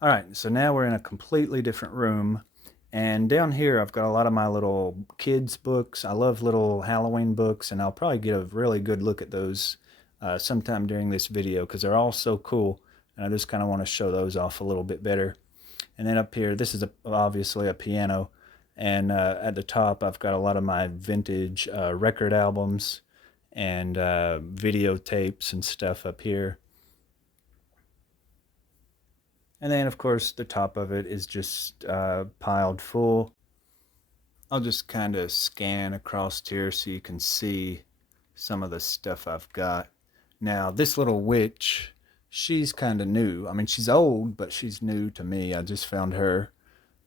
All right, so now we're in a completely different room. And down here, I've got a lot of my little kids' books. I love little Halloween books, and I'll probably get a really good look at those sometime during this video because they're all so cool. And I just kind of want to show those off a little bit better. And then up here, this is obviously a piano. And at the top, I've got a lot of my vintage record albums and videotapes and stuff up here. And then, of course, the top of it is just piled full. I'll just kind of scan across here so you can see some of the stuff I've got. Now, this little witch, she's kind of new. I mean, she's old, but she's new to me. I just found her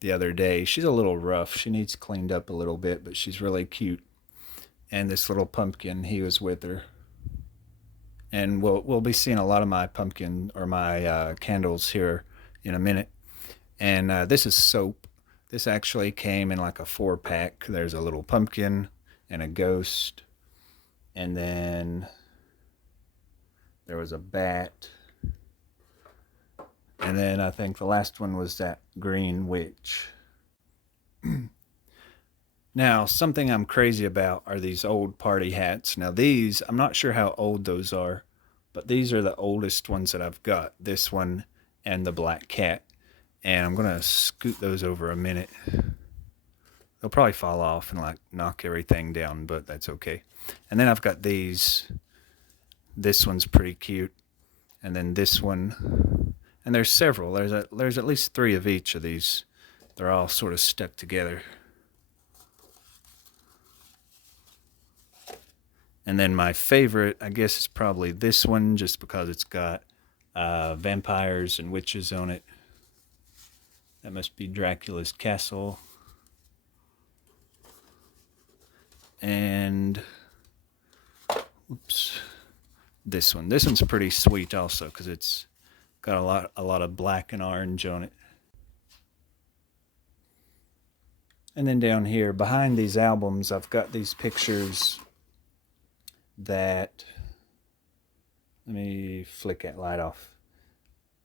the other day. She's a little rough. She needs cleaned up a little bit, but she's really cute. And this little pumpkin, he was with her. And we'll be seeing a lot of my pumpkin or my candles here in a minute. And this is soap. This actually came in like a 4-pack. There's a little pumpkin and a ghost. And then there was a bat. And then I think the last one was that green witch. Now, something I'm crazy about are these old party hats. Now, these, I'm not sure how old those are, but these are the oldest ones that I've got. This one and the black cat. And I'm going to scoot those over a minute. They'll probably fall off and like knock everything down, but that's okay. And then I've got these. This one's pretty cute. And then this one. And there's several. There's at least 3 of each of these. They're all sort of stuck together. And then my favorite, I guess, is probably this one, just because it's got vampires and witches on it. That must be Dracula's castle. And, oops, this one. This one's pretty sweet also because it's got a lot of black and orange on it. And then down here, behind these albums, I've got these pictures that, let me flick that light off.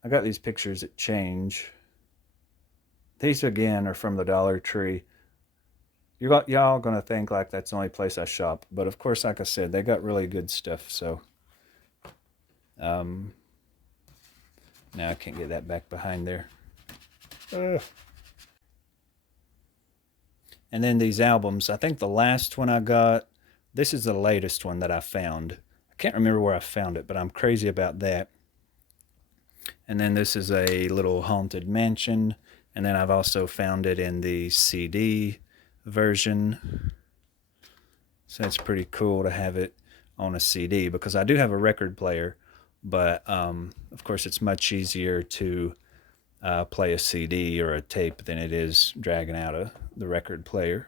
I got these pictures that change. These again are from the Dollar Tree. Y'all gonna think like that's the only place I shop, but of course, like I said, they got really good stuff. So, now I can't get that back behind there. And then these albums. I think the last one I got, this is the latest one that I found. I can't remember where I found it, but I'm crazy about that. And then this is a little haunted mansion. And then I've also found it in the CD version. So it's pretty cool to have it on a CD because I do have a record player, but of course it's much easier to play a CD or a tape than it is dragging out the record player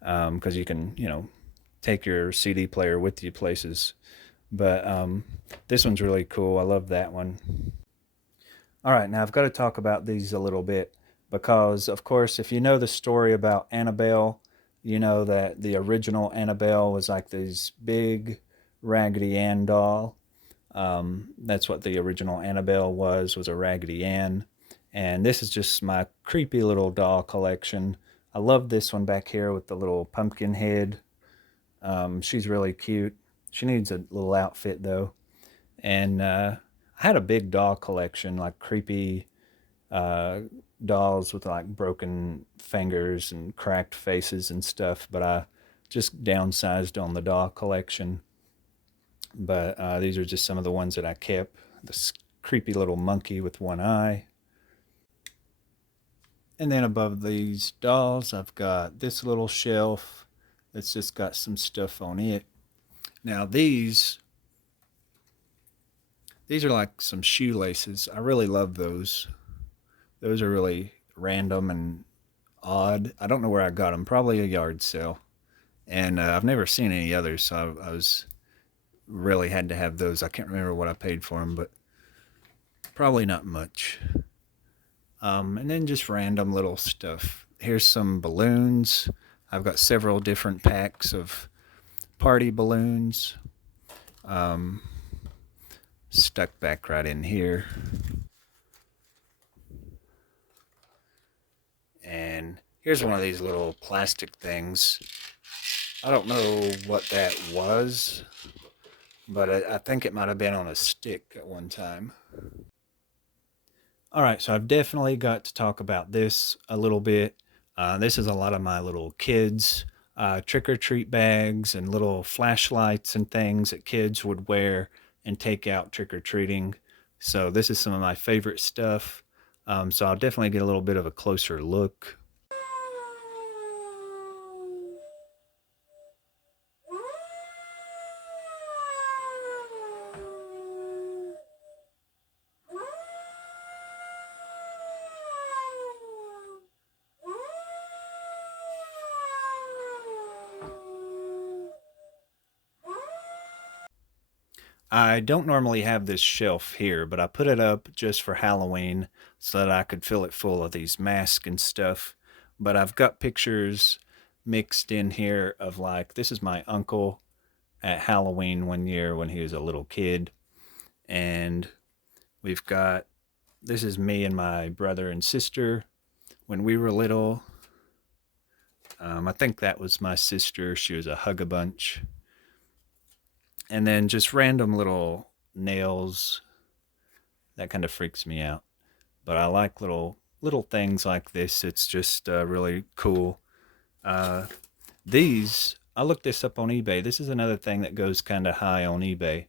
because you can, take your CD player with you places. But this one's really cool. I love that one. All right, now I've got to talk about these a little bit because, of course, if you know the story about Annabelle, you know that the original Annabelle was like this big Raggedy Ann doll. That's what the original Annabelle was a Raggedy Ann. And this is just my creepy little doll collection. I love this one back here with the little pumpkin head. She's really cute. She needs a little outfit though. And I had a big doll collection, like creepy uh, dolls with like broken fingers and cracked faces and stuff. But I just downsized on the doll collection. But these are just some of the ones that I kept. This creepy little monkey with one eye. And then above these dolls, I've got this little shelf that's just got some stuff on it. Now these are like some shoelaces. I really love those. Those are really random and odd. I don't know where I got them. Probably a yard sale. And I've never seen any others, so I was really had to have those. I can't remember what I paid for them, but probably not much. And then just random little stuff. Here's some balloons. I've got several different packs of party balloons um, stuck back right in here. And here's one of these little plastic things. I don't know what that was, but I think it might have been on a stick at one time. All right, so I've definitely got to talk about this a little bit. This is a lot of my little kids' trick or treat bags and little flashlights and things that kids would wear and take out trick or treating. So, this is some of my favorite stuff. So, I'll definitely get a little bit of a closer look. I don't normally have this shelf here, but I put it up just for Halloween so that I could fill it full of these masks and stuff. But I've got pictures mixed in here of like, this is my uncle at Halloween one year when he was a little kid. And we've got, this is me and my brother and sister when we were little. I think that was my sister. She was a hug a bunch. And then just random little nails. That kind of freaks me out. But I like little things like this. It's just really cool. Uh, these I looked this up on eBay. This is another thing that goes kind of high on eBay.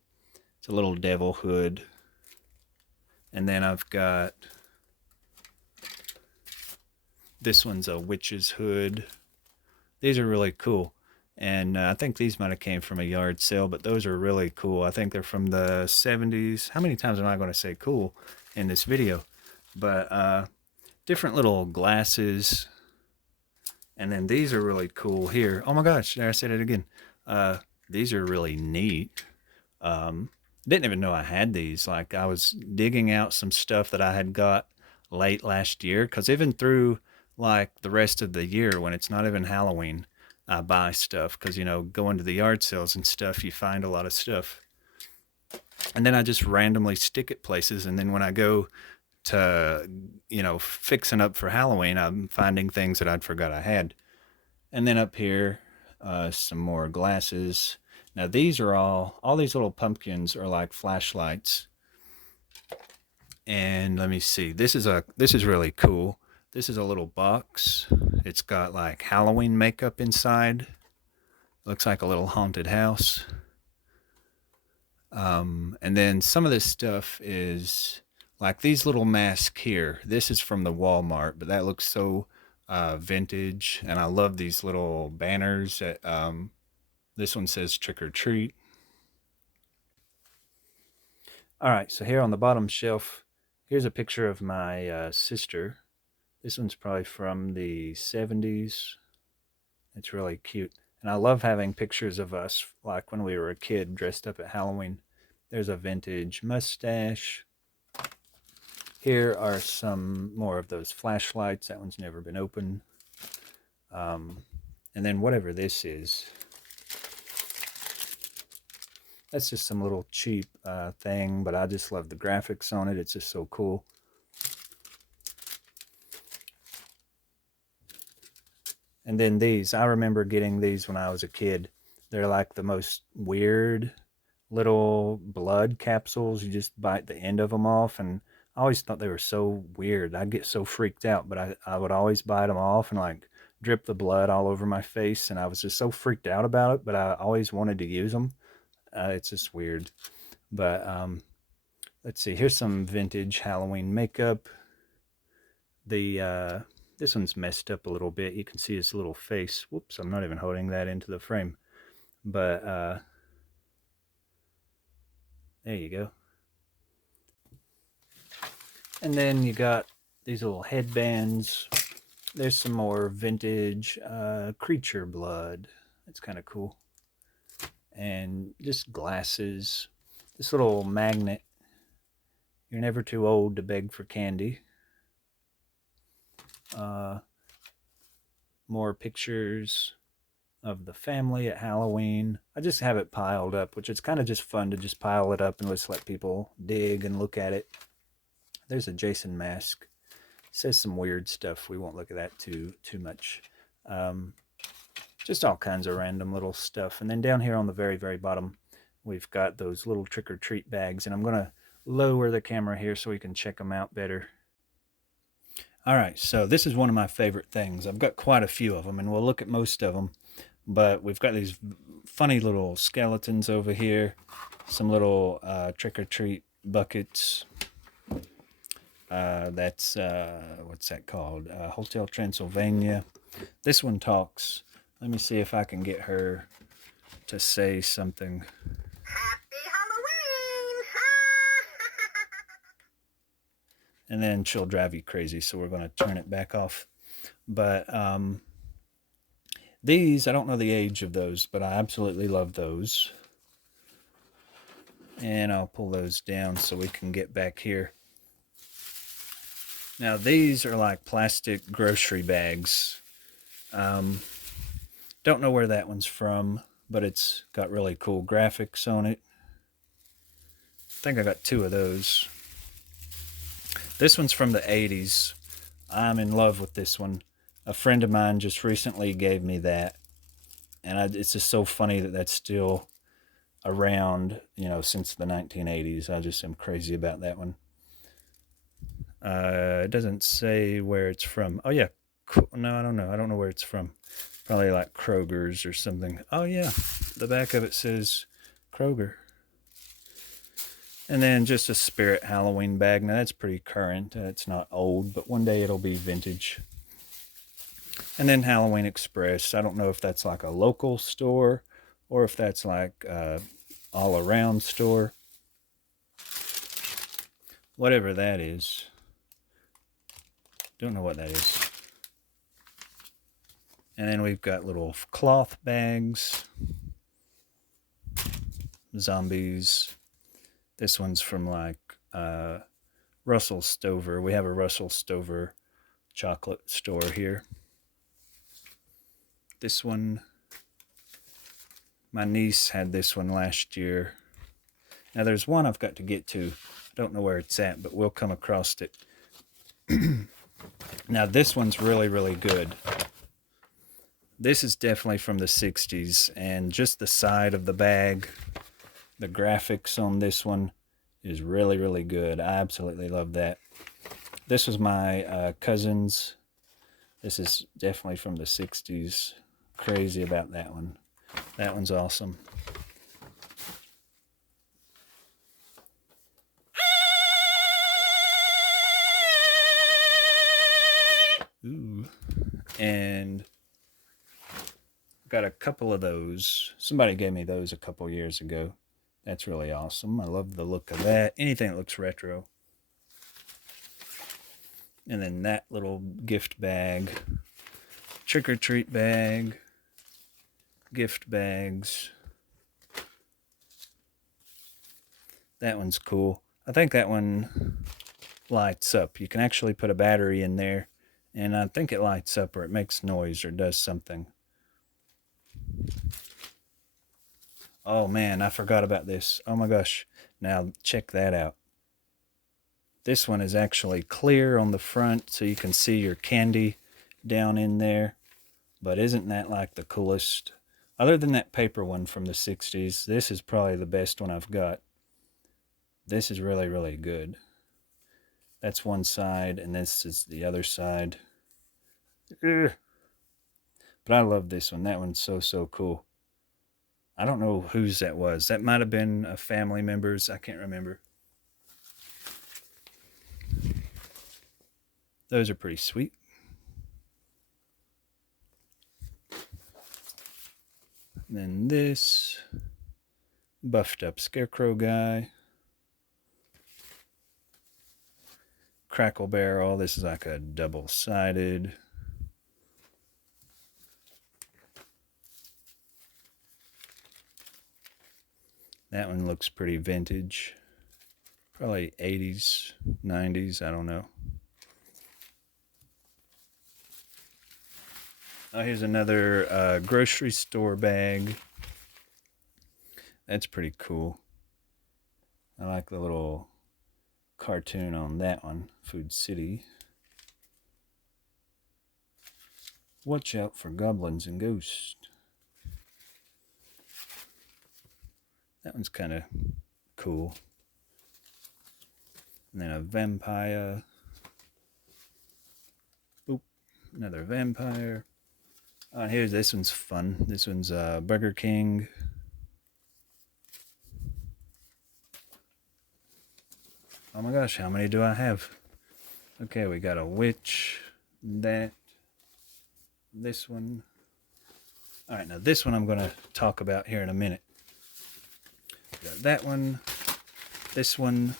It's a little devil hood, and then I've got this one's a witch's hood. These are really cool, and I think these might have came from a yard sale, but those are really cool. I think they're from the 70s. How many times am I going to say cool in this video? But different little glasses. And then these are really cool here. Oh my gosh, there I said it again. These are really neat. Didn't even know I had these. Like I was digging out some stuff that I had got late last year, because even through like the rest of the year when it's not even Halloween, I buy stuff because going to the yard sales and stuff, you find a lot of stuff. And then I just randomly stick it places, and then when I go to fixing up for Halloween, I'm finding things that I'd forgot I had. And then up here, some more glasses. Now these are all these little pumpkins are like flashlights. And let me see. This is really cool. This is a little box. It's got like Halloween makeup inside. Looks like a little haunted house. And then some of this stuff is like these little masks here. This is from the Walmart, but that looks so vintage. And I love these little banners. This one says trick or treat. All right, so here on the bottom shelf, here's a picture of my sister. This one's probably from the 70s. It's really cute. And I love having pictures of us like when we were a kid dressed up at Halloween. There's a vintage mustache. Here are some more of those flashlights. That one's never been opened. And then whatever this is, that's just some little cheap thing, but I just love the graphics on it. It's just so cool. And then these, I remember getting these when I was a kid. They're like the most weird little blood capsules. You just bite the end of them off, and I always thought they were so weird. I'd get so freaked out, but I would always bite them off and like drip the blood all over my face, and I was just so freaked out about it, but I always wanted to use them. It's just weird. But let's see. Here's some vintage Halloween makeup. This one's messed up a little bit. You can see his little face. Whoops, I'm not even holding that into the frame. But there you go. And then you got these little headbands. There's some more vintage creature blood. It's kind of cool. And just glasses. This little magnet. You're never too old to beg for candy. More pictures of the family at Halloween. I just have it piled up, which is kind of just fun to just pile it up and just let people dig and look at it. There's a Jason mask. says some weird stuff. We won't look at that too much. Um, just all kinds of random little stuff. And then down here on the very bottom, we've got those little trick or treat bags. And I'm going to lower the camera here so we can check them out better. All right, so this is one of my favorite things. I've got quite a few of them, and we'll look at most of them. But we've got these funny little skeletons over here, some little trick or treat buckets. That's what's that called? Hotel Transylvania. This one talks. Let me see if I can get her to say something. Happy Halloween! And then she'll drive you crazy, so we're going to turn it back off. But these, I don't know the age of those, but I absolutely love those. And I'll pull those down so we can get back here. Now these are like plastic grocery bags. Don't know where that one's from, but it's got really cool graphics on it. I think I got two of those. This one's from the 80s. I'm in love with this one. A friend of mine just recently gave me that. And it's just so funny that that's still around, since the 1980s. I just am crazy about that one. It doesn't say where it's from. Oh, yeah. No, I don't know. I don't know where it's from. Probably like Kroger's or something. Oh, yeah. The back of it says Kroger. And then just a Spirit Halloween bag. Now, that's pretty current. It's not old, but one day it'll be vintage. And then Halloween Express. I don't know if that's like a local store or if that's like all-around store. Whatever that is. Don't know what that is. And then we've got little cloth bags. Zombies. This one's from like Russell Stover. We have a Russell Stover chocolate store here. This one, my niece had this one last year. Now there's one I've got to get to. I don't know where it's at, but we'll come across it. Now this one's really good. This is definitely from the 60s, and just the side of the bag, the graphics on this one is really good. I absolutely love that. This was my cousin's. This is definitely from the 60s. Crazy about that one. That one's awesome. Ooh. And got a couple of those. Somebody gave me those a couple years ago. That's really awesome. I love the look of that. Anything that looks retro. And then that little gift bag. Trick or treat bag. Gift bags. That one's cool. I think that one lights up. You can actually put a battery in there, and I think it lights up or it makes noise or does something. Oh man, I forgot about this. Oh my gosh. Now check that out. This one is actually clear on the front so you can see your candy down in there. But isn't that like the coolest? Other than that paper one from the 60s, this is probably the best one I've got. This is really good. That's one side, and this is the other side. Ugh. But I love this one. That one's so cool. I don't know whose that was. That might have been a family member's. I can't remember. Those are pretty sweet. And then this buffed up scarecrow guy. Crackle Barrel. This is like a double-sided. That one looks pretty vintage. Probably 80s, 90s, I don't know. Oh, here's another grocery store bag. That's pretty cool. I like the little cartoon on that one, Food City. Watch out for goblins and ghosts. That one's kind of cool. And then a vampire. Oop, another vampire. Oh, and here's this one's fun. This one's Burger King. Oh my gosh, how many do I have? Okay, we got a witch, that, this one. All right, now this one I'm going to talk about here in a minute. Got that one, this one.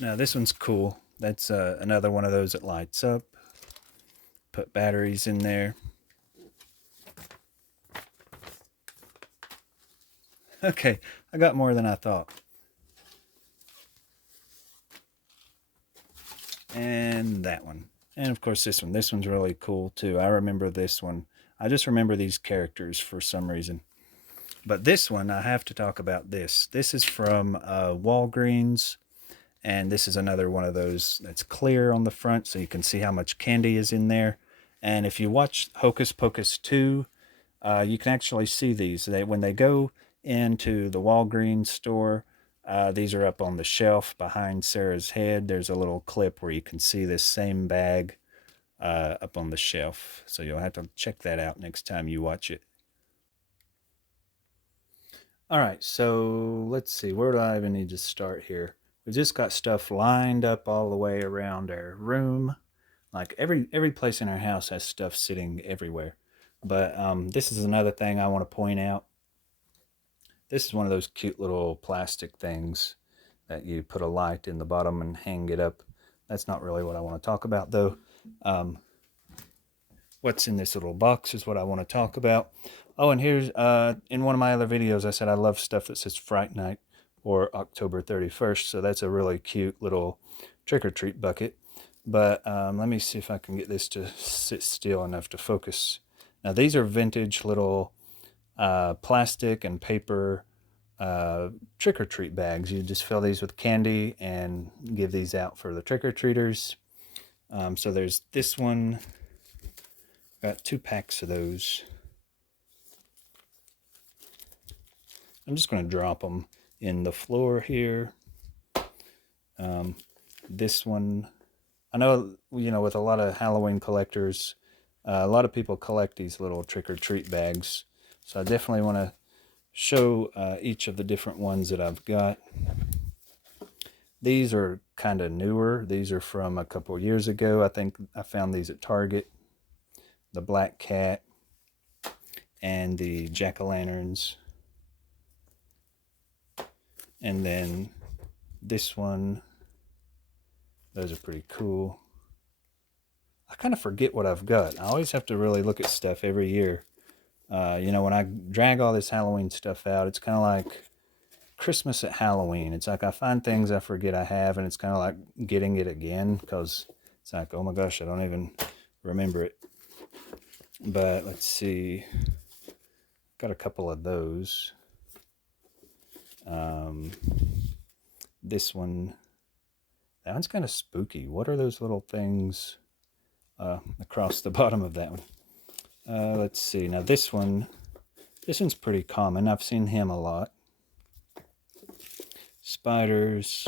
Now this one's cool. That's another one of those that lights up. Put batteries in there. Okay, I got more than I thought. And that one. And of course this one. This one's really cool too. I remember this one. I just remember these characters for some reason. But this one, I have to talk about this. This is from Walgreens. And this is another one of those that's clear on the front, so you can see how much candy is in there. And if you watch Hocus Pocus 2, you can actually see these. When they go into the Walgreens store, these are up on the shelf behind Sarah's head. There's a little clip where you can see this same bag up on the shelf. So you'll have to check that out next time you watch it. All right, so let's see. Where do I even need to start here? We just got stuff lined up all the way around our room. Like every place in our house has stuff sitting everywhere. But this is another thing I want to point out. This is one of those cute little plastic things that you put a light in the bottom and hang it up. That's not really what I want to talk about though. What's in this little box is what I want to talk about. Oh, and here's, in one of my other videos, I said I love stuff that says Fright Night or October 31st. So that's a really cute little trick-or-treat bucket. But let me see if I can get this to sit still enough to focus. Now these are vintage little plastic and paper trick-or-treat bags. You just fill these with candy and give these out for the trick-or-treaters. So there's this one. Got 2 packs of those. I'm just going to drop them in the floor here. This one, I know, you know, with a lot of Halloween collectors, a lot of people collect these little trick-or-treat bags. So I definitely want to show each of the different ones that I've got. These are kind of newer. These are from a couple years ago. I think I found these at Target. The Black Cat and the Jack-o'-lanterns. And then this one, those are pretty cool. I kind of forget what I've got. I always have to really look at stuff every year. You know, when I drag all this Halloween stuff out, it's kind of like Christmas at Halloween. It's like I find things I forget I have, and it's kind of like getting it again, because it's like, oh my gosh, I don't even remember it. But let's see, got a couple of those. This one, that one's kind of spooky. What are those little things across the bottom of that one? Let's see. Now this one's pretty common. I've seen him a lot. Spiders,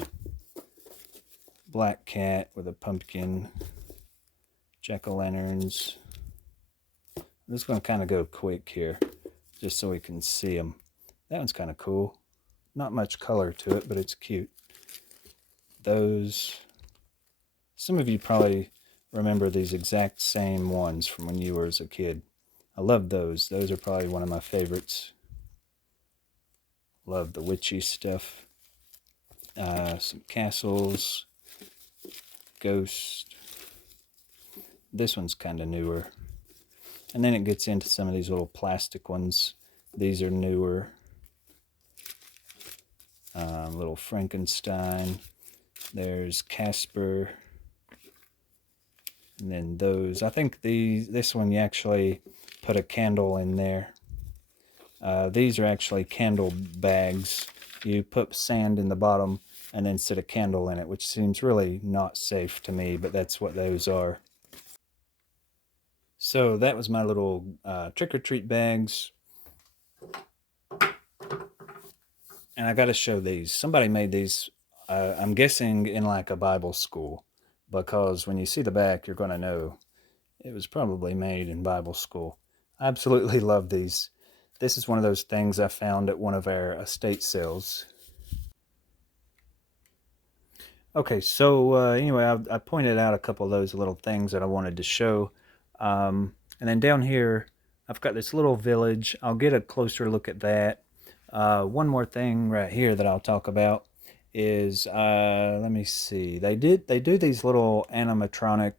Black Cat with a pumpkin, Jack-o'-lanterns. I'm just going to kind of go quick here, just so we can see them. That one's kind of cool. Not much color to it, but it's cute. Those, some of you probably remember these exact same ones from when you were as a kid. I love those. Those are probably one of my favorites. Love the witchy stuff. Some castles, ghost. This one's kind of newer. And then it gets into some of these little plastic ones. These are newer. Little Frankenstein. There's Casper. And then those. I think this one you actually put a candle in there. These are actually candle bags. You put sand in the bottom and then set a candle in it, which seems really not safe to me, but that's what those are. So that was my little trick-or-treat bags. And I got to show these. Somebody made these, I'm guessing, in like a Bible school, because when you see the back, you're going to know it was probably made in Bible school. I absolutely love these. This is one of those things I found at one of our estate sales. Okay, so anyway, I pointed out a couple of those little things that I wanted to show. And then down here, I've got this little village. I'll get a closer look at that. One more thing right here that I'll talk about is, let me see. They do these little animatronic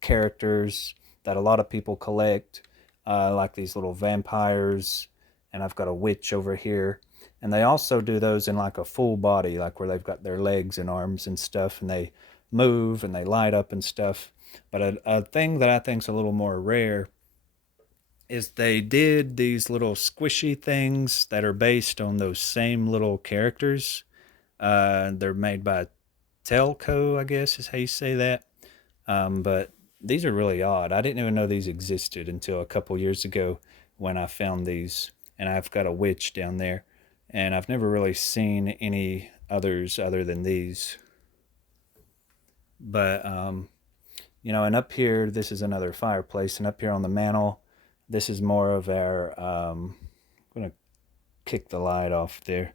characters that a lot of people collect, like these little vampires, and I've got a witch over here. And they also do those in like a full body, like where they've got their legs and arms and stuff, and they move and they light up and stuff. But a thing that I think is a little more rare is they did these little squishy things that are based on those same little characters. They're made by Telco, I guess is how you say that. But these are really odd. I didn't even know these existed until a couple years ago when I found these. And I've got a witch down there. And I've never really seen any others other than these. But, and up here, this is another fireplace. And up here on the mantle, this is more of our, I'm going to kick the light off there.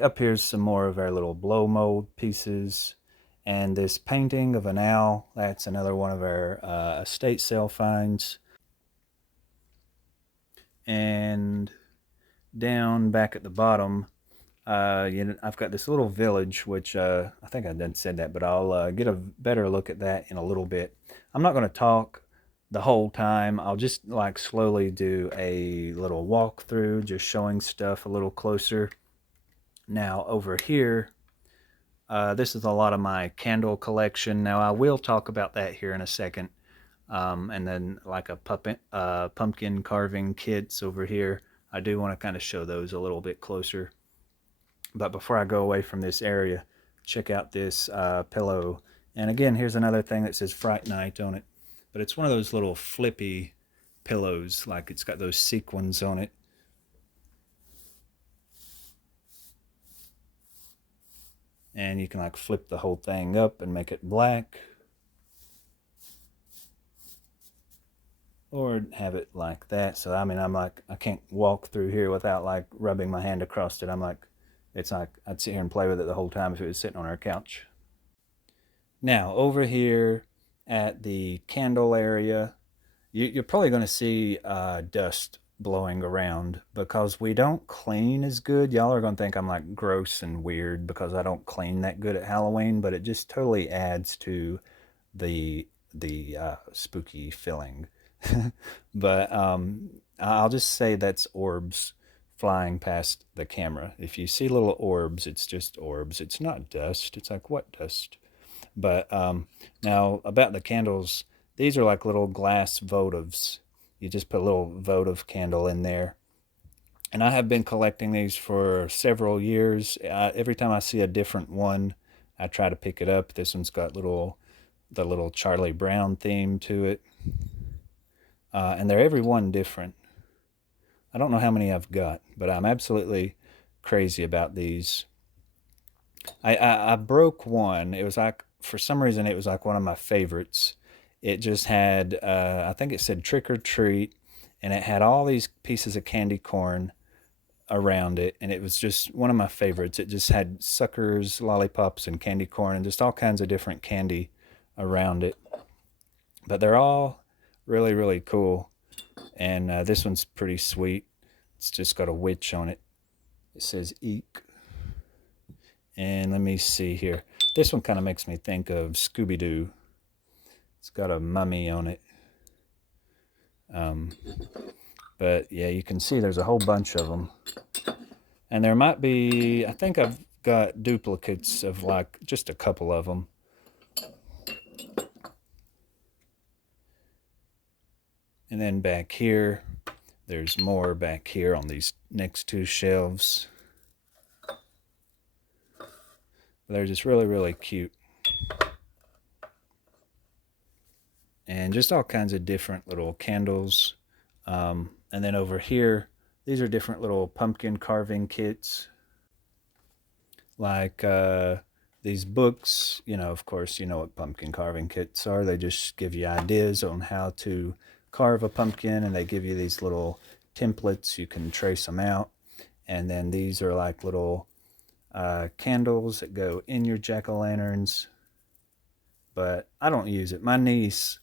Up here's some more of our little blow mold pieces. And this painting of an owl, that's another one of our estate sale finds. And down back at the bottom, I've got this little village, which I think I done said that, but I'll get a better look at that in a little bit. I'm not going to talk the whole time. I'll just like slowly do a little walkthrough, just showing stuff a little closer. Now over here, this is a lot of my candle collection. Now I will talk about that here in a second. And then like a pumpkin carving kits over here. I do want to kind of show those a little bit closer. But before I go away from this area, check out this pillow. And again, here's another thing that says Fright Night on it. But it's one of those little flippy pillows, like it's got those sequins on it. And you can like flip the whole thing up and make it black. Or have it like that. So I mean, I'm like, I can't walk through here without like rubbing my hand across it. I'm like, it's like I'd sit here and play with it the whole time if it was sitting on our couch. Now over here at the candle area, you're probably going to see dust blowing around because we don't clean as good. Y'all are going to think I'm like gross and weird because I don't clean that good at Halloween, but it just totally adds to the spooky feeling. But I'll just say that's orbs flying past the camera. If you see little orbs, it's just orbs. It's not dust. It's like, what dust? But now about the candles, these are like little glass votives. You just put a little votive candle in there. And I have been collecting these for several years. Every time I see a different one, I try to pick it up. This one's got the little Charlie Brown theme to it. And they're every one different. I don't know how many I've got, but I'm absolutely crazy about these. I broke one. It was like, for some reason, it was like one of my favorites. It just had, I think it said trick or treat, and it had all these pieces of candy corn around it, and it was just one of my favorites. It just had suckers, lollipops, and candy corn, and just all kinds of different candy around it. But they're all really, really cool. And this one's pretty sweet. It's just got a witch on it. It says Eek. And let me see here. This one kind of makes me think of Scooby-Doo. It's got a mummy on it. But yeah, you can see there's a whole bunch of them. And there might be, I think I've got duplicates of like just a couple of them. And then back here, there's more back here on these next two shelves. They're just really, really cute. and just all kinds of different little candles. And then over here, these are different little pumpkin carving kits, like these books. You know, of course, you know what pumpkin carving kits are. They just give you ideas on how to carve a pumpkin, and they give you these little templates. You can trace them out. And then these are like little candles that go in your jack-o'-lanterns. But I don't use it. My niece,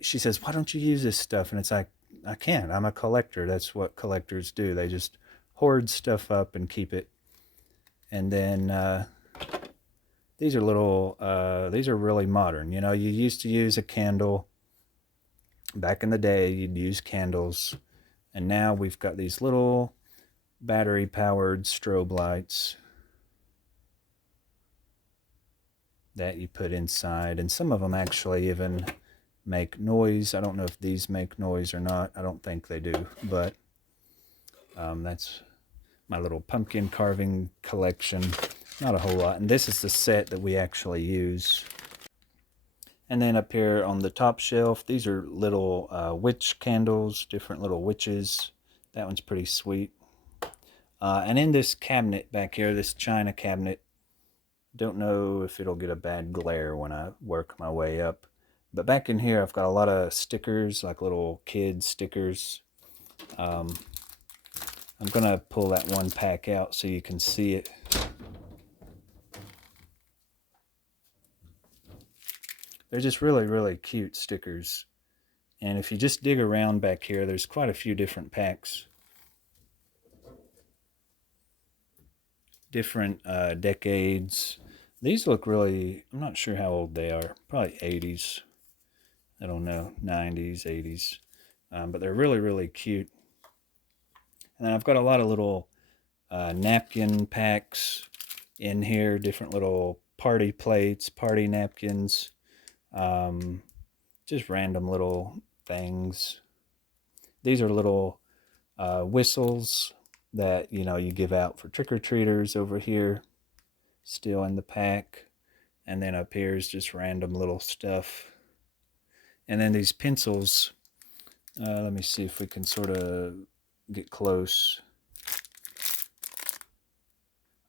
she says, "Why don't you use this stuff?" And it's like, I can't. I'm a collector. That's what collectors do. They just hoard stuff up and keep it. And then these are little, these are really modern. You know, you used to use a candle. Back in the day, you'd use candles. And now we've got these little battery powered strobe lights that you put inside. And some of them actually even make noise. I don't know if these make noise or not. I don't think they do. But that's my little pumpkin carving collection. Not a whole lot. And this is the set that we actually use. And then up here on the top shelf, these are little witch candles, different little witches. That one's pretty sweet. And in this cabinet back here, this china cabinet, don't know if it'll get a bad glare when I work my way up. But back in here, I've got a lot of stickers, like little kid stickers. I'm going to pull that one pack out so you can see it. They're just really, really cute stickers. And if you just dig around back here, there's quite a few different packs. Different decades. These look really, I'm not sure how old they are. Probably 80s. I don't know, 90s, 80s. But they're really, really cute. And then I've got a lot of little napkin packs in here, different little party plates, party napkins, just random little things. These are little whistles that, you know, you give out for trick-or-treaters over here, still in the pack. And then up here is just random little stuff. And then these pencils, let me see if we can sort of get close.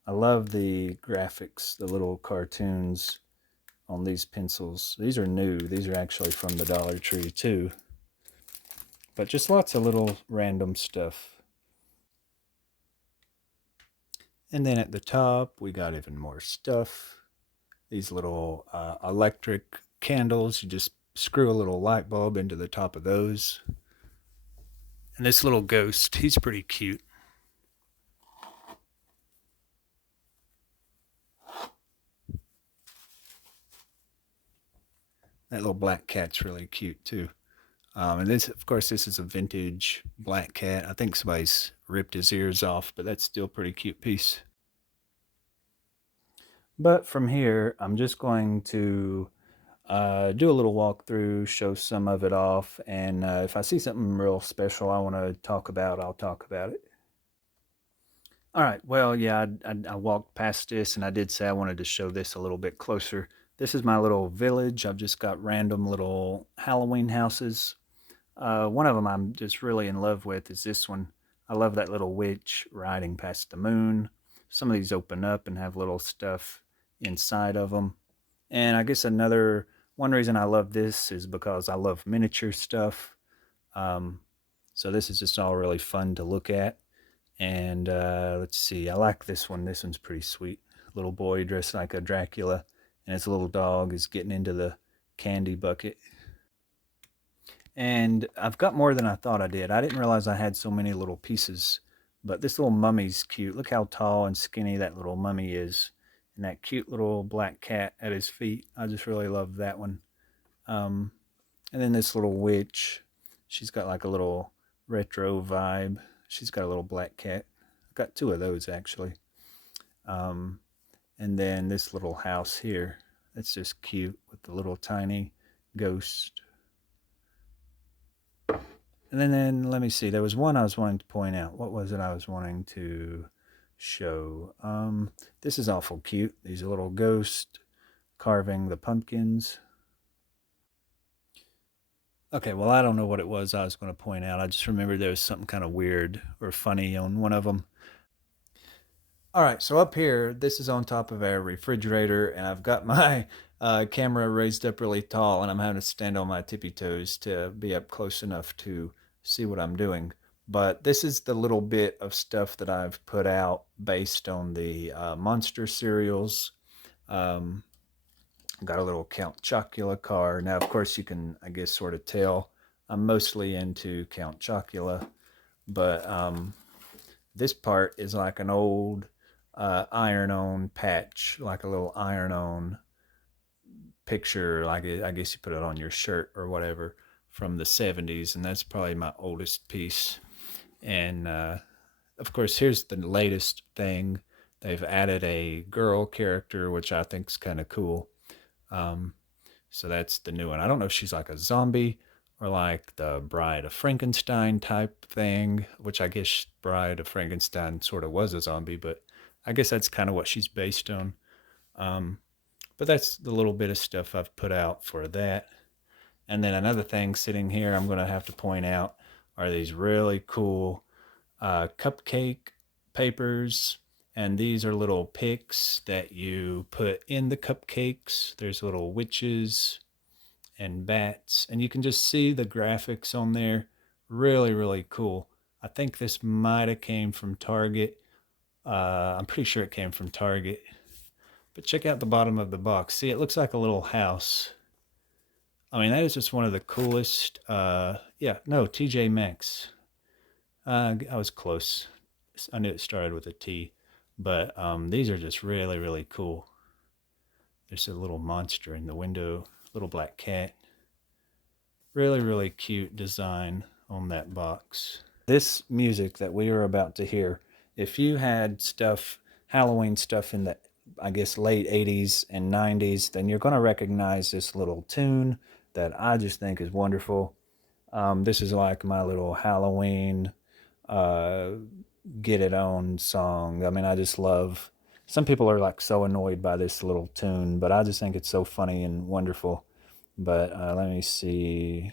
I love the graphics, the little cartoons on these pencils. These are new. These are actually from the Dollar Tree too. But just lots of little random stuff. And then at the top, we got even more stuff. These little electric candles. You just screw a little light bulb into the top of those. And this little ghost, he's pretty cute. That little black cat's really cute too. And this, of course, this is a vintage black cat. I think somebody's ripped his ears off, but that's still a pretty cute piece. But from here, I'm just going to do a little walkthrough, show some of it off, and if I see something real special I want to talk about, I'll talk about it. All right, well, yeah, I walked past this, and I did say I wanted to show this a little bit closer. This is my little village. I've just got random little Halloween houses. One of them I'm just really in love with is this one. I love that little witch riding past the moon. Some of these open up and have little stuff inside of them. And I guess another one reason I love this is because I love miniature stuff. So this is just all really fun to look at. And let's see, I like this one. This one's pretty sweet. Little boy dressed like a Dracula, and his little dog is getting into the candy bucket. And I've got more than I thought I did. I didn't realize I had so many little pieces. But this little mummy's cute. Look how tall and skinny that little mummy is. And that cute little black cat at his feet. I just really love that one. And then this little witch. She's got like a little retro vibe. She's got a little black cat. I've got two of those actually. And then this little house here. That's just cute with the little tiny ghost. And then let me see. There was one I was wanting to point out. What was it I was wanting to show? This is awful cute. These little ghosts carving the pumpkins. Okay, well, I don't know what it was I was going to point out. I just remember there was something kind of weird or funny on one of them. All right, so up here, this is on top of our refrigerator, and I've got my camera raised up really tall, and I'm having to stand on my tippy toes to be up close enough to see what I'm doing. But this is the little bit of stuff that I've put out based on the Monster cereals. Um, got a little Count Chocula car. Now, of course, you can, I guess, sort of tell I'm mostly into Count Chocula, but this part is like an old iron-on patch, like a little iron-on picture, like I guess you put it on your shirt or whatever from the 70s, and that's probably my oldest piece. And of course, here's the latest thing. They've added a girl character, which I think is kind of cool. Um, so that's the new one. I don't know if she's like a zombie or like the Bride of Frankenstein type thing, which I guess Bride of Frankenstein sort of was a zombie, but I guess that's kind of what she's based on. Um, but that's the little bit of stuff I've put out for that. And then another thing sitting here I'm going to have to point out are these really cool cupcake papers. And these are little picks that you put in the cupcakes. There's little witches and bats, and you can just see the graphics on there. Really, really cool. I think this might have came from Target. I'm pretty sure it came from Target. But check out the bottom of the box. See, it looks like a little house. I mean, that is just one of the coolest. Yeah, no, TJ Maxx. I was close. I knew it started with a T, but these are just really, really cool. There's a little monster in the window, little black cat. Really, really cute design on that box. This music that we are about to hear, if you had stuff, Halloween stuff in the, I guess, late 80s and 90s, then you're going to recognize this little tune that I just think is wonderful. This is like my little Halloween uh, get it on song. I mean, I just love. Some people are like so annoyed by this little tune, but I just think it's so funny and wonderful. But let me see.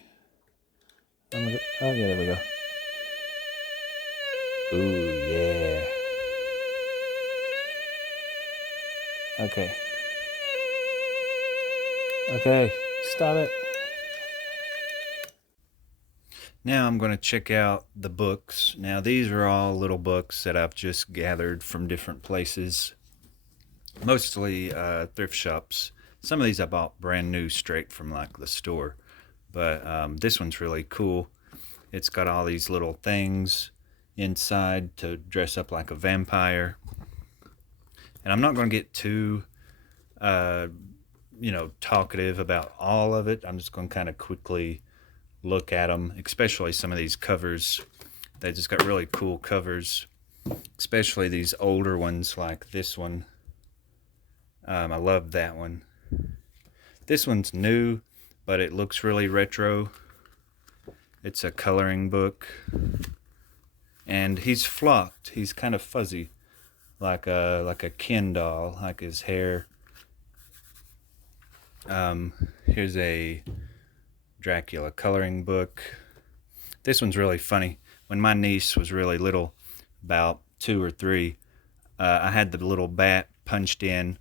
Oh yeah, there we go. Ooh yeah. Okay. Okay. Stop it. Now I'm going to check out the books. Now these are all little books that I've just gathered from different places, mostly thrift shops. Some of these I bought brand new straight from like the store, but this one's really cool. It's got all these little things inside to dress up like a vampire. And I'm not going to get too, uh, talkative about all of it. I'm just going to kind of quickly look at them, especially some of these covers. They just got really cool covers, especially these older ones like this one. I love that one. This one's new, but it looks really retro. It's a coloring book, and he's flocked. He's kind of fuzzy, like a Ken doll, like his hair. Here's a Dracula coloring book. This one's really funny. When my niece was really little, about 2 or 3, I had the little bat punched in,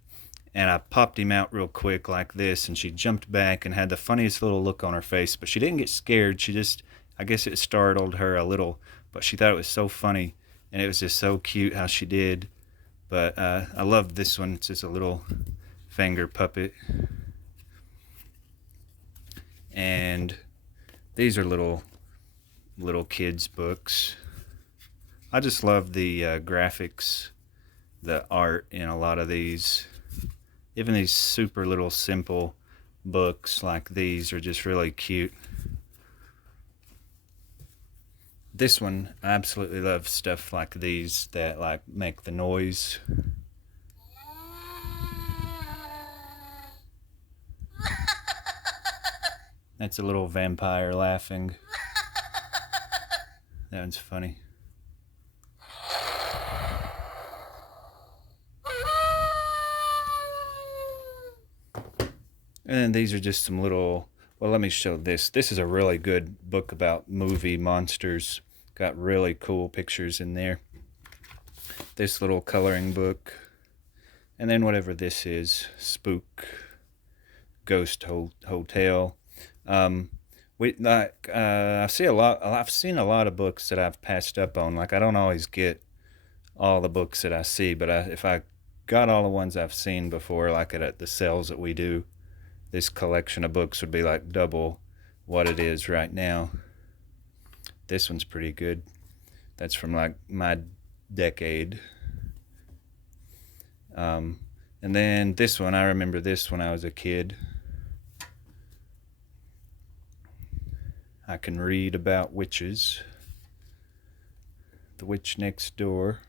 and I popped him out real quick like this, and she jumped back and had the funniest little look on her face. But she didn't get scared. She just, I guess it startled her a little, but she thought it was so funny, and it was just so cute how she did. But I love this one. It's just a little finger puppet. And these are little kids books. I just love the graphics, the art in a lot of these. Even these super little simple books like these are just really cute. This one, I absolutely love stuff like these that like make the noise. That's a little vampire laughing. That one's funny. And then these are just some little Well, let me show this. This is a really good book about movie monsters. Got really cool pictures in there. This little coloring book. And then whatever this is, Spook, Ghost Hotel. Um, I see a lot. I've seen a lot of books that I've passed up on. Like I don't always get all the books that I see, but if I got all the ones I've seen before, like at the sales that we do, this collection of books would be like double what it is right now. This one's pretty good. That's from like my decade. And then this one, I remember this when I was a kid. I can read about witches. The Witch Next Door.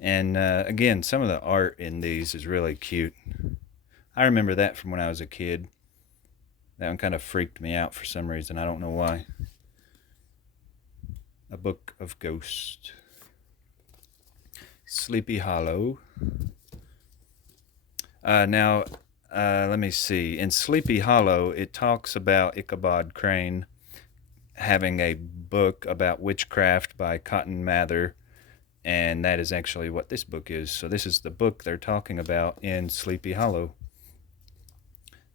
And again, some of the art in these is really cute. I remember that from when I was a kid. That one kind of freaked me out for some reason. I don't know why. A Book of Ghosts. Sleepy Hollow. Now, let me see. In Sleepy Hollow, it talks about Ichabod Crane having a book about witchcraft by Cotton Mather, and that is actually what this book is. So this is the book they're talking about in Sleepy Hollow.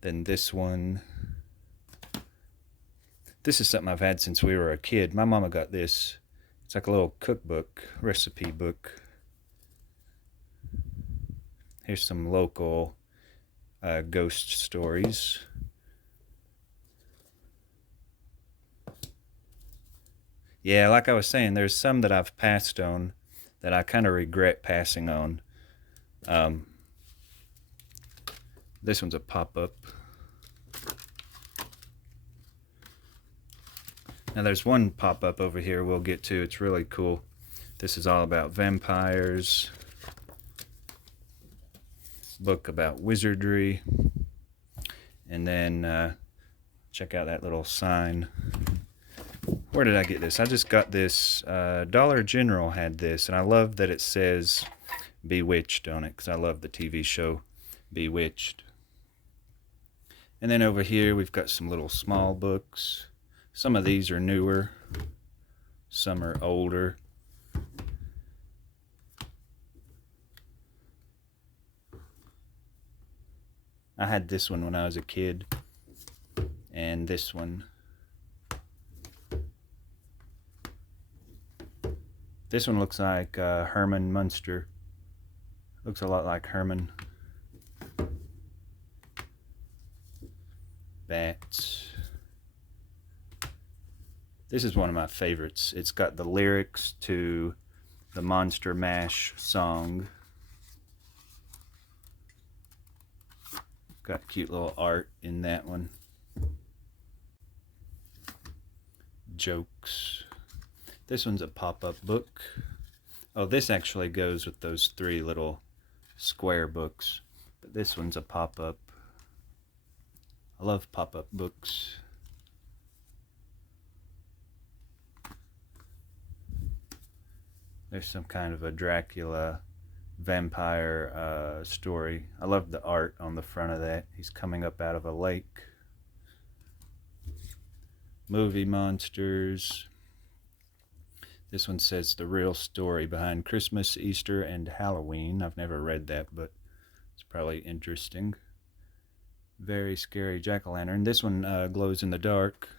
Then this one. This is something I've had since we were a kid. My mama got this. It's like a little cookbook, recipe book. Here's some local ghost stories. Yeah, like I was saying, there's some that I've passed on that I kind of regret passing on. This one's a pop-up. Now there's one pop-up over here we'll get to. It's really cool. This is all about vampires. Book about wizardry. And then check out that little sign. Where did I get this? I just got this. Dollar General had this, and I love that it says Bewitched on it because I love the TV show Bewitched. And then over here we've got some little small books. Some of these are newer, some are older. I had this one when I was a kid, and this one. This one looks like Herman Munster. Looks a lot like Herman. Bats. This is one of my favorites. It's got the lyrics to the Monster Mash song. Got cute little art in that one. Jokes. This one's a pop-up book. Oh, this actually goes with those 3 little square books. But this one's a pop-up. I love pop-up books. There's some kind of a Dracula vampire story. I love the art on the front of that. He's coming up out of a lake. Movie monsters. This one says the real story behind Christmas, Easter, and Halloween. I've never read that, but it's probably interesting. Very scary jack-o'-lantern. This one glows in the dark.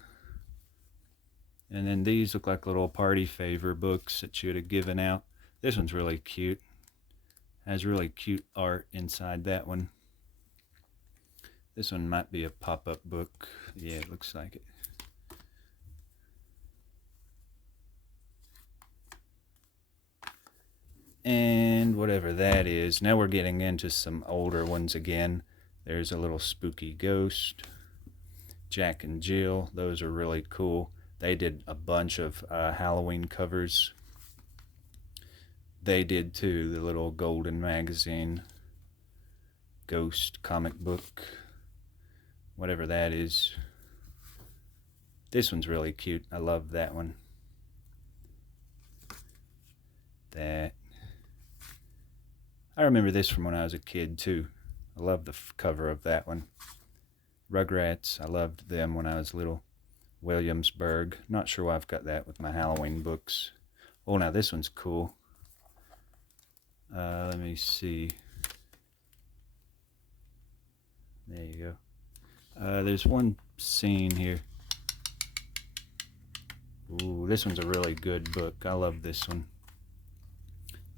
And then these look like little party favor books that you would have given out. This one's really cute. Has really cute art inside that one. This one might be a pop-up book. Yeah, it looks like it. And whatever that is. Now we're getting into some older ones again. There's a little spooky ghost. Jack and Jill. Those are really cool. They did a bunch of Halloween covers. They did too, the little golden magazine. Ghost comic book. Whatever that is. This one's really cute. I love that one. That. I remember this from when I was a kid too. I love the cover of that one. Rugrats, I loved them when I was little. Williamsburg, not sure why I've got that with my Halloween books. Oh, now this one's cool. Let me see. There you go. There's one scene here. Ooh, this one's a really good book. I love this one.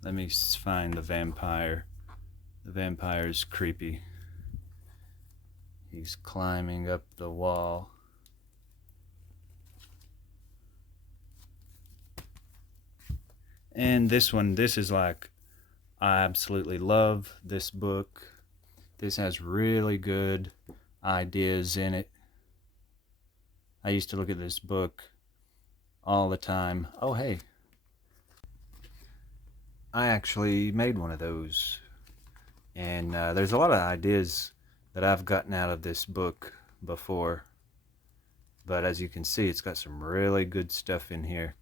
Let me find the vampire. The vampire's creepy. He's climbing up the wall. And this one, this is like, I absolutely love this book. This has really good ideas in it. I used to look at this book all the time. Oh, hey. I actually made one of those. And there's a lot of ideas that I've gotten out of this book before. But as you can see, it's got some really good stuff in here.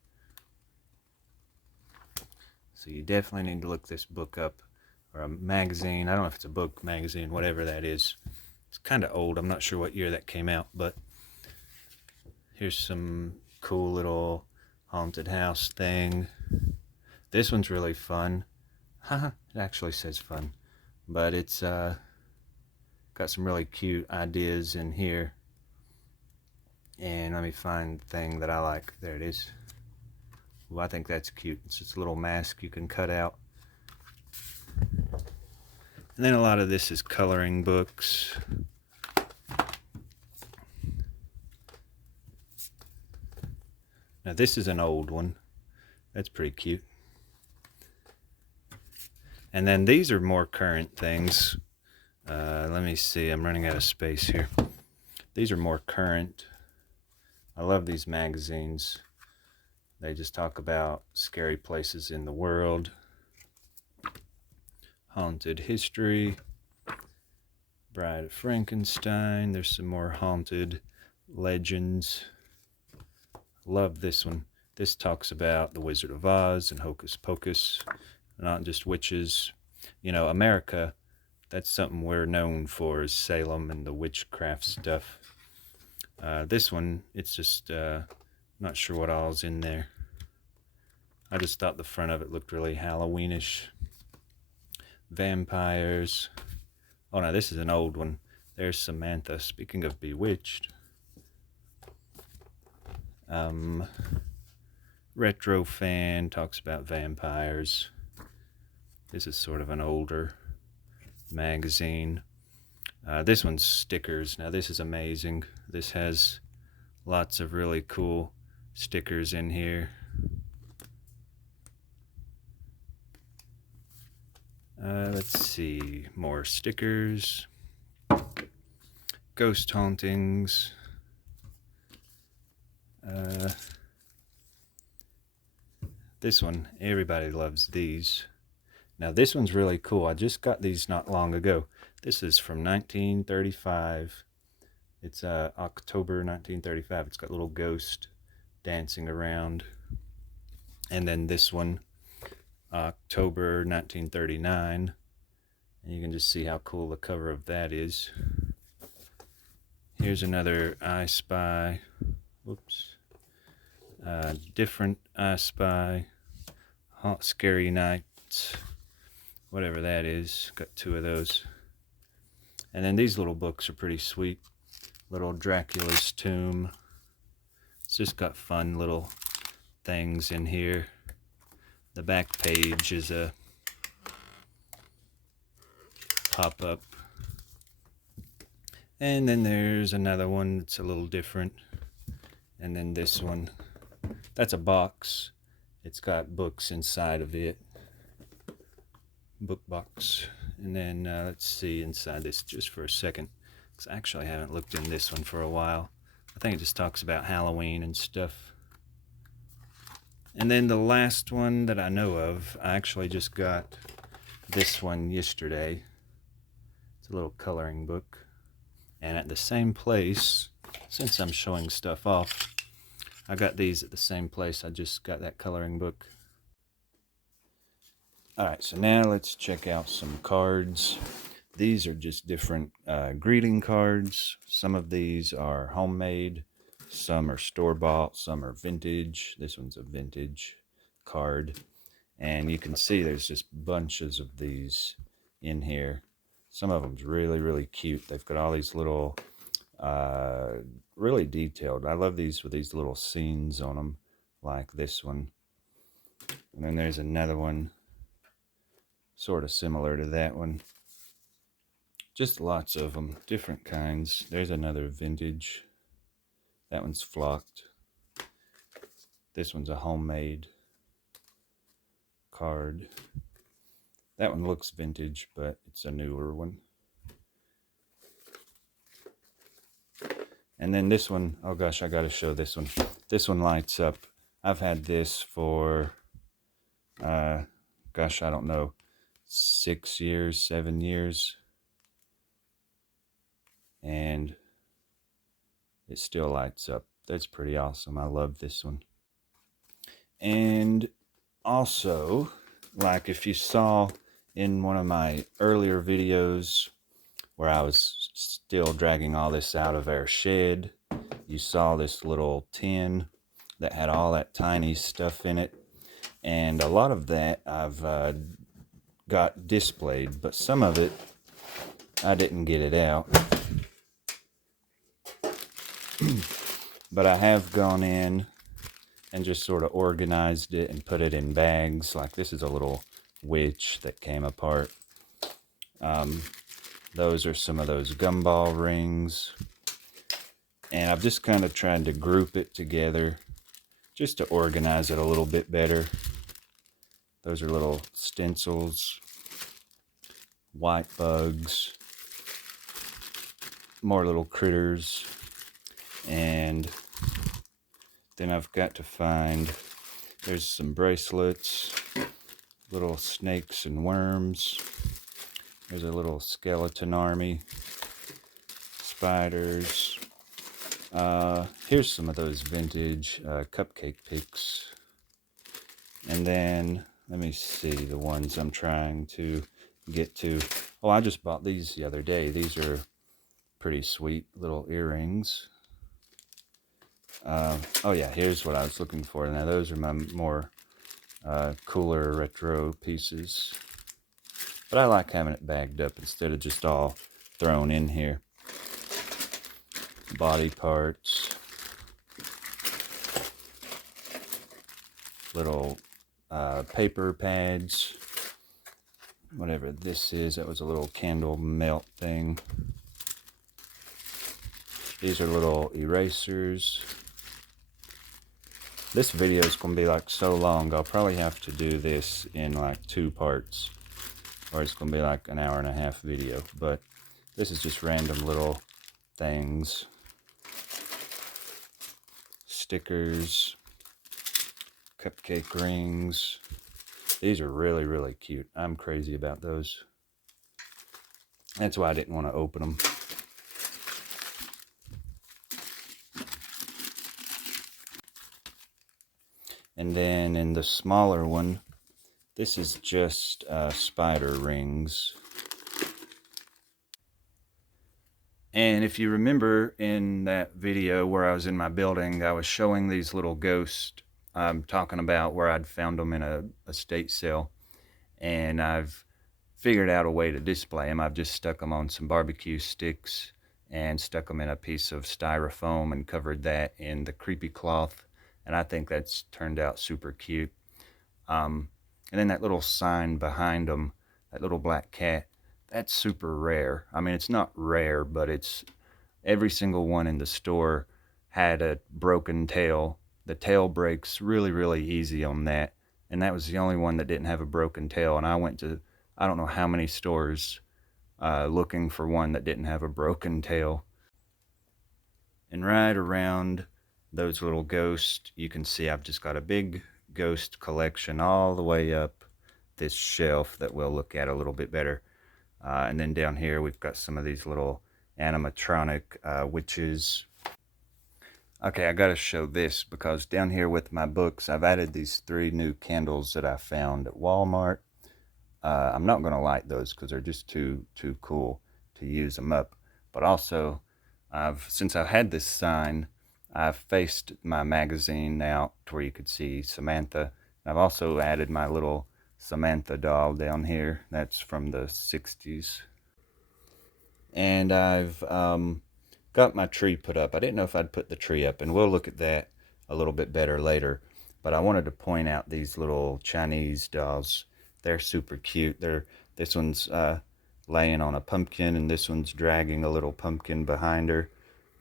So you definitely need to look this book up. Or a magazine. I don't know if it's a book, magazine, whatever that is. It's kind of old. I'm not sure what year that came out. But here's some cool little haunted house thing. This one's really fun. Haha, it actually says fun. But it's got some really cute ideas in here. And let me find the thing that I like. There it is. Well, I think that's cute. It's just a little mask you can cut out. And then a lot of this is coloring books. Now this is an old one. That's pretty cute. And then these are more current things. Let me see, I'm running out of space here. These are more current. I love these magazines. They just talk about scary places in the world. Haunted History. Bride of Frankenstein. There's some more haunted legends. Love this one. This talks about the Wizard of Oz and Hocus Pocus. Not just witches. You know, America, that's something we're known for, is Salem and the witchcraft stuff. This one, it's just not sure what all's in there. I just thought the front of it looked really Halloweenish. Vampires. Oh no, this is an old one. There's Samantha. Speaking of bewitched. Retro Fan talks about vampires. This is sort of an older magazine. This one's stickers. Now this is amazing. This has lots of really cool stickers in here. Let's see, more stickers. Ghost hauntings. This one, everybody loves these. Now this one's really cool. I just got these not long ago. This is from 1935. It's October 1935. It's got little ghost dancing around. And then this one, October 1939. And you can just see how cool the cover of that is. Here's another I Spy. Whoops. Different I Spy. Scary Nights. Whatever that is. Got two of those. And then these little books are pretty sweet. Little Dracula's Tomb. It's just got fun little things in here. The back page is a pop-up. And then there's another one that's a little different. And then this one. That's a box. It's got books inside of it. Book box. And then let's see inside this just for a second. Because I actually haven't looked in this one for a while. I think it just talks about Halloween and stuff. And then the last one that I know of, I actually just got this one yesterday. It's a little coloring book. And at the same place, since I'm showing stuff off, I got these at the same place. I just got that coloring book. Alright, so now let's check out some cards. These are just different greeting cards. Some of these are homemade, some are store-bought, some are vintage. This one's a vintage card. And you can see there's just bunches of these in here. Some of them's really, really cute. They've got all these little, really detailed. I love these with these little scenes on them, like this one. And then there's another one, sort of similar to that one. Just lots of them, different kinds. There's another vintage. That one's flocked. This one's a homemade card. That one looks vintage, but it's a newer one. And then this one, oh gosh, I gotta show this one. This one lights up. I've had this for, gosh, I don't know, 6 years, 7 years. And it still lights up. That's pretty awesome. I love this one. And also, like if you saw in one of my earlier videos where I was still dragging all this out of our shed, you saw this little tin that had all that tiny stuff in it. And a lot of that I've got displayed, but some of it I didn't get it out. But I have gone in and just sort of organized it and put it in bags. Like this is a little witch that came apart. Those are some of those gumball rings. And I've just kind of tried to group it together just to organize it a little bit better. Those are little stencils, white bugs, more little critters. And then I've got to find, there's some bracelets, little snakes and worms. There's a little skeleton army, spiders. Here's some of those vintage cupcake picks. And then, let me see the ones I'm trying to get to. Oh, I just bought these the other day. These are pretty sweet little earrings. Oh yeah, here's what I was looking for. Now those are my more cooler retro pieces. But I like having it bagged up instead of just all thrown in here. Body parts. Little paper pads. Whatever this is, that was a little candle melt thing. These are little erasers. This video is going to be like so long, I'll probably have to do this in like 2 parts. Or it's going to be like an hour and a half video. But this is just random little things. Stickers. Cupcake rings. These are really, really cute. I'm crazy about those. That's why I didn't want to open them. And then in the smaller one, this is just spider rings. And if you remember in that video where I was in my building, I was showing these little ghosts. I'm talking about where I'd found them in a estate sale. And I've figured out a way to display them. I've just stuck them on some barbecue sticks and stuck them in a piece of styrofoam and covered that in the creepy cloth. And I think that's turned out super cute. And then that little sign behind them, that little black cat, that's super rare. I mean, it's not rare, but it's every single one in the store had a broken tail. The tail breaks really, really easy on that. And that was the only one that didn't have a broken tail. And I went to, I don't know how many stores looking for one that didn't have a broken tail. And right around those little ghosts, you can see I've just got a big ghost collection all the way up this shelf that we'll look at a little bit better. And then down here we've got some of these little animatronic witches. Okay, I gotta show this because down here with my books, I've added these 3 new candles that I found at Walmart. I'm not going to light those because they're just too cool to use them up. But also, since I've had this sign, I've faced my magazine out to where you could see Samantha. I've also added my little Samantha doll down here. That's from the 60s. And I've got my tree put up. I didn't know if I'd put the tree up, and we'll look at that a little bit better later. But I wanted to point out these little Chinese dolls. They're super cute. This one's laying on a pumpkin, and this one's dragging a little pumpkin behind her.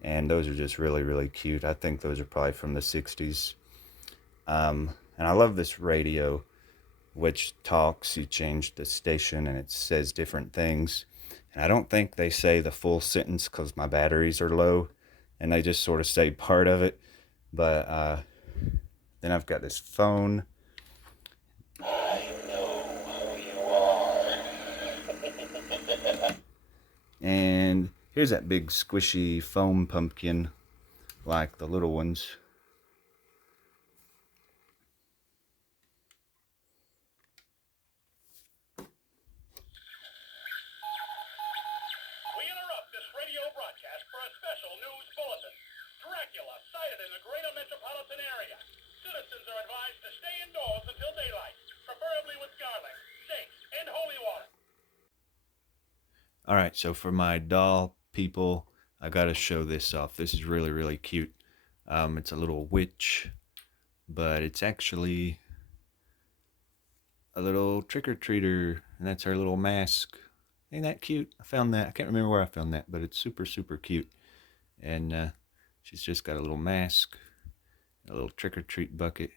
And those are just really, really cute. I think those are probably from the 60s. And I love this radio, which talks. You change the station, and it says different things. And I don't think they say the full sentence because my batteries are low, and they just sort of say part of it. But then I've got this phone. I know who you are. And here's that big squishy foam pumpkin, like the little ones. We interrupt this radio broadcast for a special news bulletin. Dracula sighted in the greater metropolitan area. Citizens are advised to stay indoors until daylight, preferably with garlic, sage, and holy water. All right, so for my doll people, I got to show this off. This is really, really cute. It's a little witch, but it's actually a little trick-or-treater, and that's her little mask. Ain't that cute? I found that. I can't remember where I found that, but it's super, super cute. And she's just got a little mask, a little trick-or-treat bucket.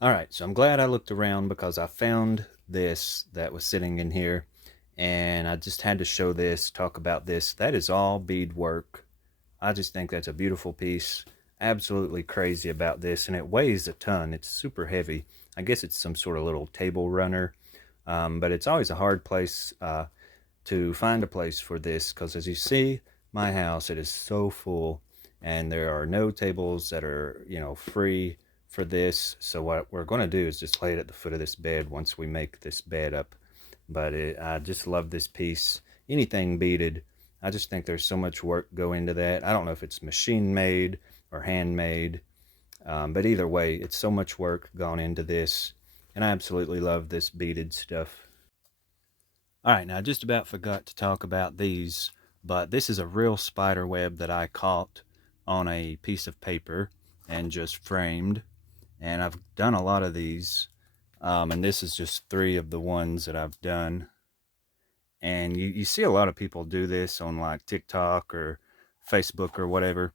All right, so I'm glad I looked around because I found this that was sitting in here, and I just had to show this, talk about this. That is all beadwork. I just think that's a beautiful piece. Absolutely crazy about this, and it weighs a ton. It's super heavy. I guess it's some sort of little table runner, but it's always a hard place to find a place for this because, as you see, my house, it is so full, and there are no tables that are, free for this. So what we're going to do is just lay it at the foot of this bed once we make this bed up. But I just love this piece. Anything beaded, I just think there's so much work go into that. I don't know if it's machine made or handmade, but either way, it's so much work gone into this, and I absolutely love this beaded stuff. All right, now I just about forgot to talk about these, but this is a real spider web that I caught on a piece of paper and just framed. And I've done a lot of these, and this is just 3 of the ones that I've done. And you see a lot of people do this on like TikTok or Facebook or whatever,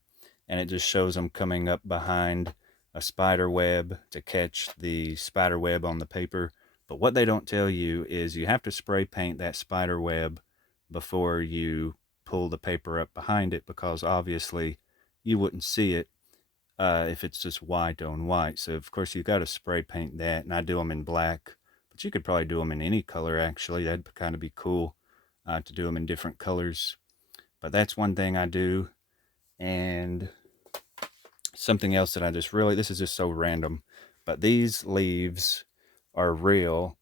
and it just shows them coming up behind a spider web to catch the spider web on the paper. But what they don't tell you is you have to spray paint that spider web before you pull the paper up behind it, because obviously you wouldn't see it if it's just white on white. So of course you got to spray paint that, and I do them in black, but you could probably do them in any color. Actually, that'd kind of be cool to do them in different colors. But that's one thing I do. And something else that I just really, this is just so random, but these leaves are real,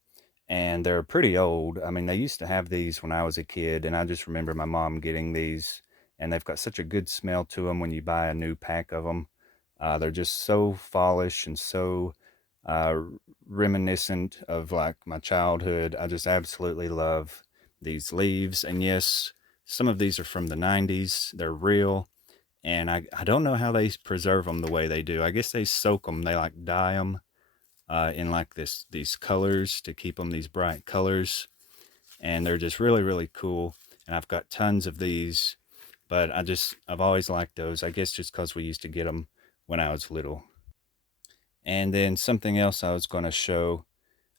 and they're pretty old. I mean, they used to have these when I was a kid, and I just remember my mom getting these, and they've got such a good smell to them when you buy a new pack of them. They're just so fallish and so uh, reminiscent of like my childhood. I just absolutely love these leaves. And yes, some of these are from the 90s. They're real. And I don't know how they preserve them the way they do. I guess they soak them. They like dye them in like these colors to keep them these bright colors. And they're just really, really cool. And I've got tons of these. But I've always liked those. I guess just because we used to get them when I was little. And then something else I was going to show,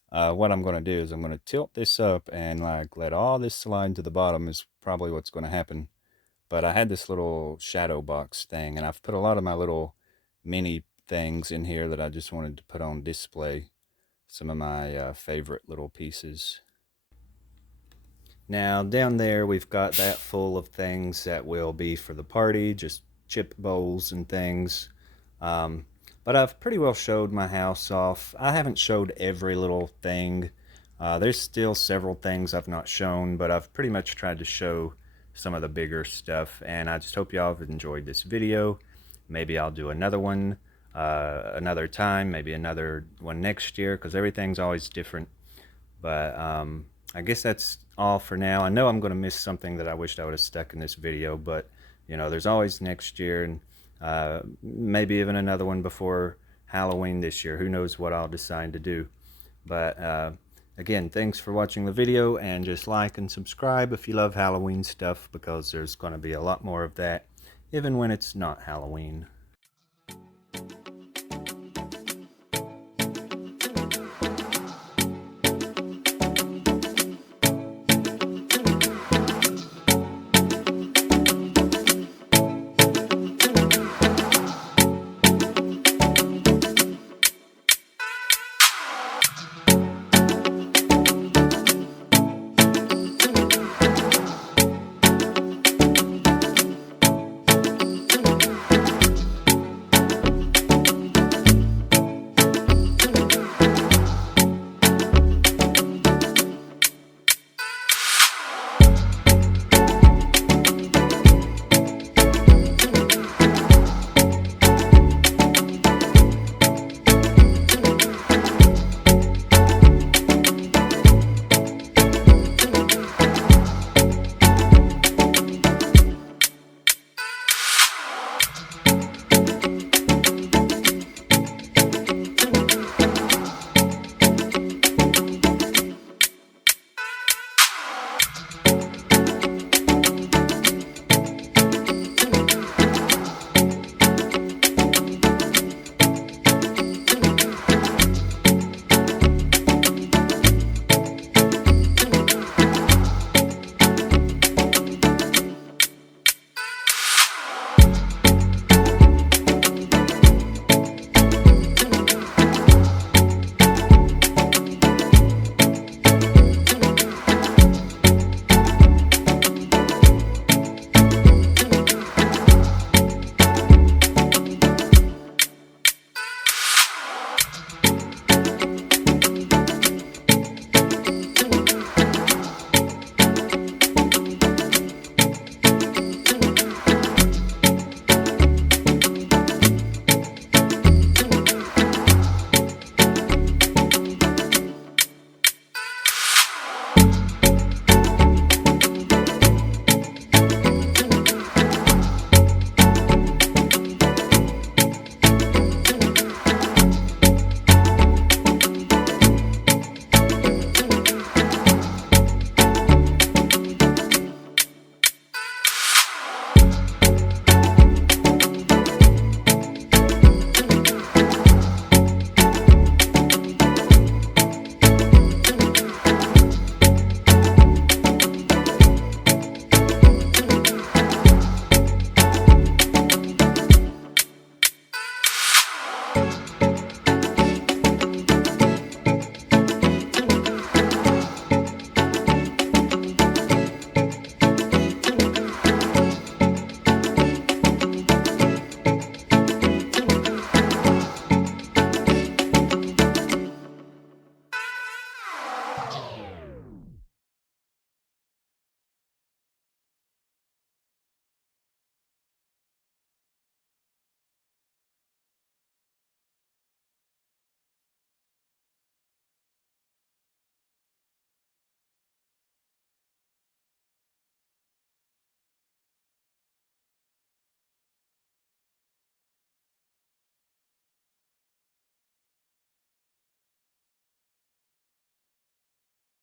what I'm going to do is I'm going to tilt this up and like let all this slide to the bottom is probably what's going to happen. But I had this little shadow box thing, and I've put a lot of my little mini things in here that I just wanted to put on display. Some of my favorite little pieces. Now down there we've got that full of things that will be for the party, just chip bowls and things. But I've pretty well showed my house off. I haven't showed every little thing There's still several things I've not shown, but I've pretty much tried to show some of the bigger stuff, and I just hope y'all have enjoyed this video. Maybe I'll do another one another time, maybe another one next year, because everything's always different. But I guess that's all for now. I know I'm going to miss something that I wished I would have stuck in this video, but you know, there's always next year, and maybe even another one before Halloween this year. Who knows what I'll decide to do. But again, thanks for watching the video, and just like and subscribe if you love Halloween stuff, because there's going to be a lot more of that even when it's not Halloween.